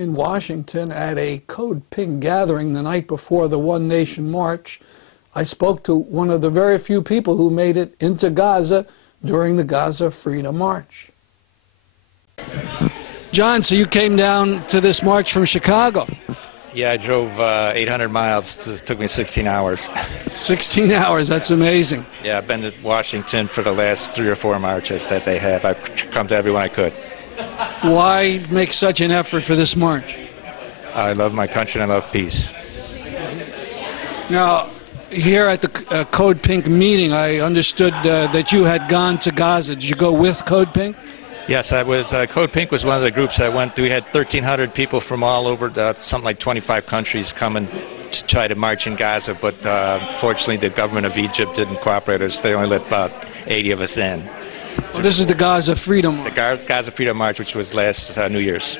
in Washington at a Code Pink gathering the night before the One Nation March. I spoke to one of the very few people who made it into Gaza during the Gaza Freedom March. John, so you came down to this march from Chicago? Yeah, I drove 800 miles. It took me 16 hours. 16 hours, that's amazing. Yeah, I've been to Washington for the last 3 or 4 marches that they have. I've come to every one I could. Why make such an effort for this march? I love my country and I love peace. Now, here at the Code Pink meeting, I understood that you had gone to Gaza. Did you go with Code Pink? Yes, I was. Code Pink was one of the groups I went to. We had 1,300 people from all over, something like 25 countries coming to try to march in Gaza, but fortunately the government of Egypt didn't cooperate us. They only let about 80 of us in. Well, this is the Gaza Freedom March. The Gaza Freedom March, which was last New Year's.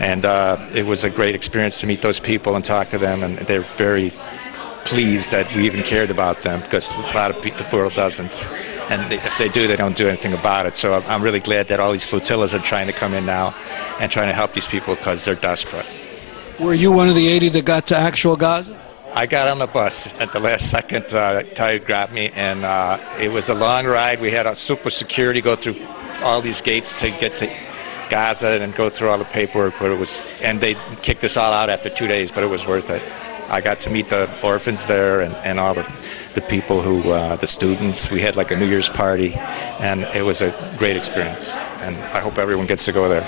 And it was a great experience to meet those people and talk to them, and they're very pleased that we even cared about them, because a lot of the world doesn't. And if they do, they don't do anything about it. So I'm really glad that all these flotillas are trying to come in now and trying to help these people because they're desperate. Were you one of the 80 that got to actual Gaza? I got on the bus at the last second. Ty grabbed me, and it was a long ride. We had a super security go through all these gates to get to Gaza and go through all the paperwork. But and they kicked us all out after 2 days, but it was worth it. I got to meet the orphans there and all the people who, the students. We had like a New Year's party, and it was a great experience. And I hope everyone gets to go there.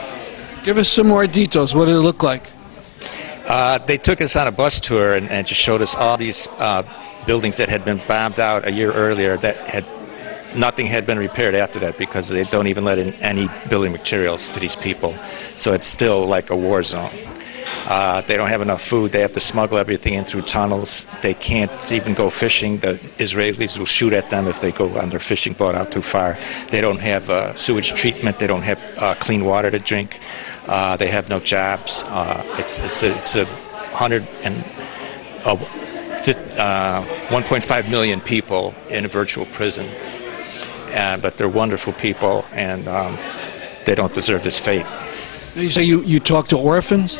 Give us some more details. What did it look like? They took us on a bus tour and just showed us all these buildings that had been bombed out a year earlier that nothing had been repaired after that, because they don't even let in any building materials to these people. So it's still like a war zone. They don't have enough food. They have to smuggle everything in through tunnels. They can't even go fishing. The Israelis will shoot at them if they go on their fishing boat out too far. They don't have sewage treatment. They don't have clean water to drink. They have no jobs. It's 1.5 million people in a virtual prison. But they're wonderful people, and they don't deserve this fate. You say you talked to orphans?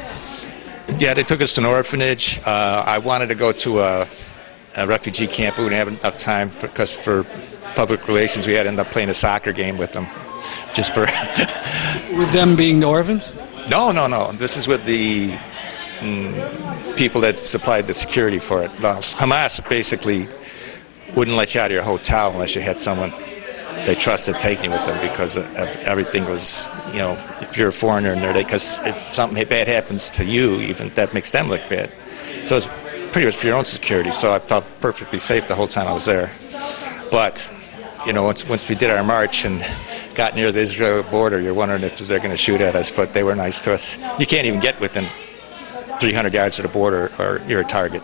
Yeah, they took us to an orphanage. I wanted to go to a refugee camp. We didn't have enough time because for public relations we had to end up playing a soccer game with them. Just for With them being the orphans? No. This is with the people that supplied the security for it. Hamas basically wouldn't let you out of your hotel unless you had someone they trusted taking you with them, because everything was, if you're a foreigner in there, because if something bad happens to you, even that makes them look bad. So it's pretty much for your own security. So I felt perfectly safe the whole time I was there. But, once we did our march and got near the Israeli border, you're wondering if they're going to shoot at us, but they were nice to us. You can't even get within 300 yards of the border or you're a target.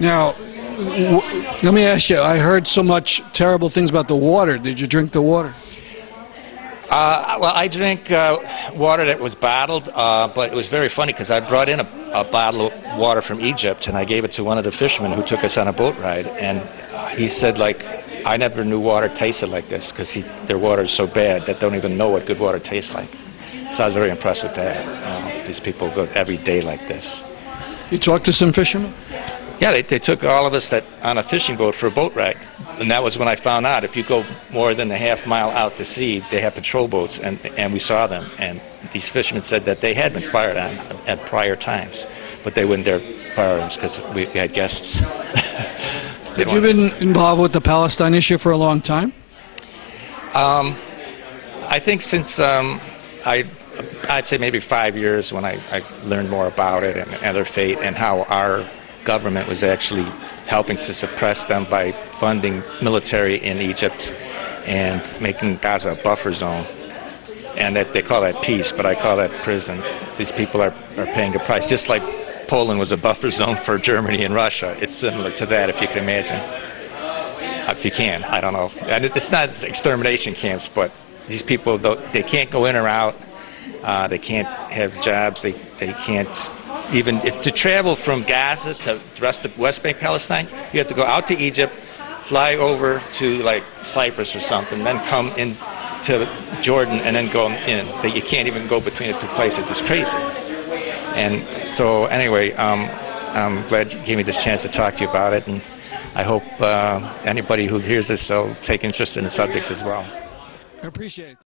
Now, let me ask you, I heard so much terrible things about the water. Did you drink the water? Well, I drank water that was bottled, but it was very funny because I brought in a bottle of water from Egypt, and I gave it to one of the fishermen who took us on a boat ride, and he said, I never knew water tasted like this, because their water is so bad that they don't even know what good water tastes like. So I was very impressed with that. These people go every day like this. You talked to some fishermen? Yeah, they took all of us on a fishing boat for a boat ride. And that was when I found out if you go more than a half mile out to sea, they have patrol boats, and we saw them. And these fishermen said that they had been fired on at prior times, but they wouldn't dare fire us because we had guests. Have you been involved with the Palestine issue for a long time? I think since I'd say maybe 5 years, when I learned more about it and their fate, and how our government was actually helping to suppress them by funding military in Egypt and making Gaza a buffer zone. And that they call that peace, but I call that prison. These people are paying the price, just like Poland was a buffer zone for Germany and Russia. It's similar to that, if you can imagine. If you can, I don't know. And it's not extermination camps, but these people, they can't go in or out. They can't have jobs. They can't even, to travel from Gaza to the rest of West Bank, Palestine, you have to go out to Egypt, fly over to like Cyprus or something, then come in to Jordan and then go in. That you can't even go between the two places. It's crazy. And so anyway, I'm glad you gave me this chance to talk to you about it, and I hope anybody who hears this will take interest in the subject as well. I appreciate it.